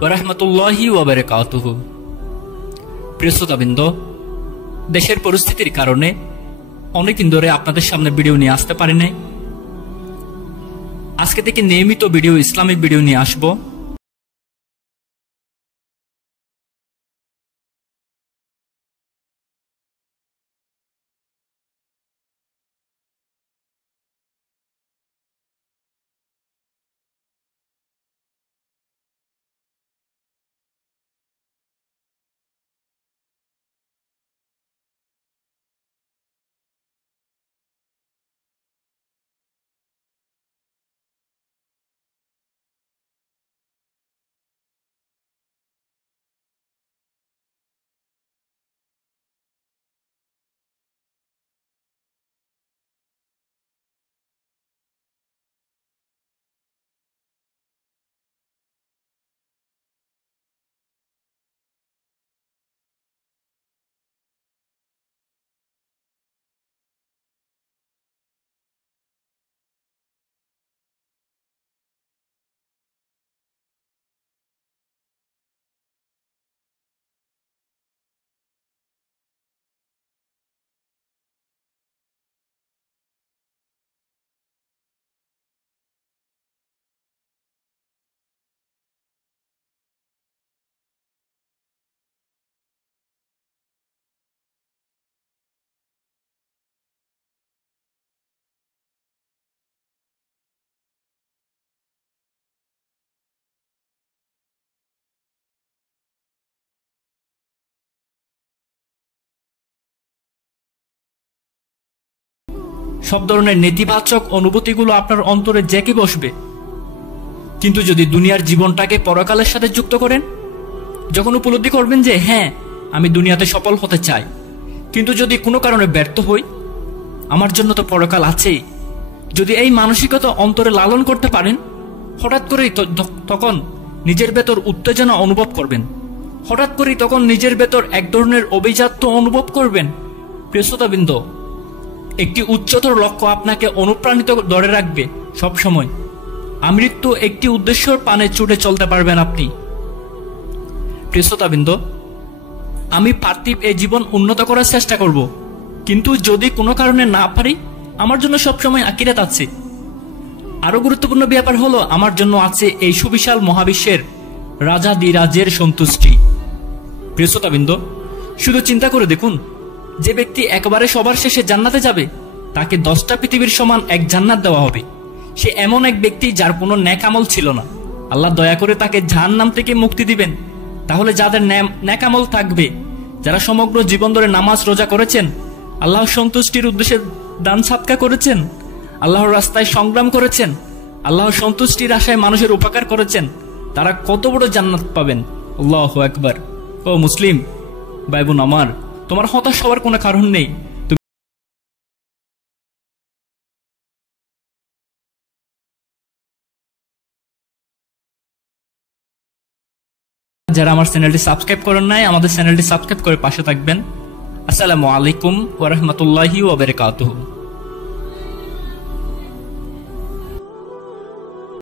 ওয়া রাহমাতুল্লাহি ওয়া বারাকাতুহু। প্রিয় শ্রোতাবৃন্দ, দেশের পরিস্থিতির কারণে অনেকদিন ধরে আপনাদের সামনে ভিডিও নিয়ে আসতে পারি নাই। আজকে থেকে নিয়মিত ভিডিও, ইসলামিক ভিডিও নিয়ে আসবো। সব ধরনের নেতিবাচক অনুভূতিগুলো আপনার অন্তরে জেঁকে বসবে। কিন্তু যদি দুনিয়ার জীবনটাকে পরকালের সাথে যুক্ত করেন, যখন উপলব্ধি করবেন যে হ্যাঁ, আমি দুনিয়াতে সফল হতে চাই, কিন্তু যদি কোনো কারণে ব্যর্থ হই, আমার জন্য তো পরকাল আছেই। যদি এই মানসিকতা অন্তরে লালন করতে পারেন, হঠাৎ করেই তখন নিজের ভেতর উত্তেজনা অনুভব করবেন। হঠাৎ করেই তখন নিজের ভেতর এক ধরনের অভিজাত্য অনুভব করবেন। প্রিয় শ্রোতাবৃন্দ, একটি উচ্চতর লক্ষ্য আপনাকে অনুপ্রাণিত ধরে রাখবে সব সময়। আমৃত্যু একটি উদ্দেশ্যের পানে ছুটে চলতে পারবেন আপনি। প্রিয় শ্রোতাবৃন্দ, আমি পার্থিব এই জীবন উন্নত করার চেষ্টা করব, কিন্তু যদি কোনো কারণে না পারি, আমার জন্য সবসময় আখিরাত আছে। আরো গুরুত্বপূর্ণ ব্যাপার হলো, আমার জন্য আছে এই সুবিশাল মহাবিশ্বের রাজাদিরাজের সন্তুষ্টি। প্রিয় শ্রোতাবৃন্দ, শুধু চিন্তা করে দেখুন, যে ব্যক্তি একেবারে সবার শেষে জান্নাতে যাবে, তাকে 10টা পৃথিবীর সমান এক জান্নাত দেওয়া হবে। সে এমন এক ব্যক্তি যার কোনো নেক আমল ছিল না। আল্লাহ দয়া করে তাকে জাহান্নাম থেকে মুক্তি দিবেন। তাহলে যাদের নেক আমল থাকবে, যারা সমগ্র জীবন ধরে নামাজ রোজা করেছেন, আল্লাহর সন্তুষ্টির উদ্দেশ্যে দান সাদকা করেছেন, আল্লাহর রাস্তায় সংগ্রাম করেছেন, আল্লাহর সন্তুষ্টির আশায় মানুষের উপকার করেছেন, তারা কত বড় জান্নাত পাবেন। আল্লাহু আকবার। ও মুসলিম ভাই বোন আমার, তোমার হতাশ হওয়ার কোনো কারণ নেই। যারা আমার চ্যানেলটি সাবস্ক্রাইব করেন নাই, আমাদের চ্যানেলটি সাবস্ক্রাইব করে পাশে থাকবেন। আসসালামু আলাইকুম ওয়া রাহমাতুল্লাহি ওয়া বারাকাতুহু।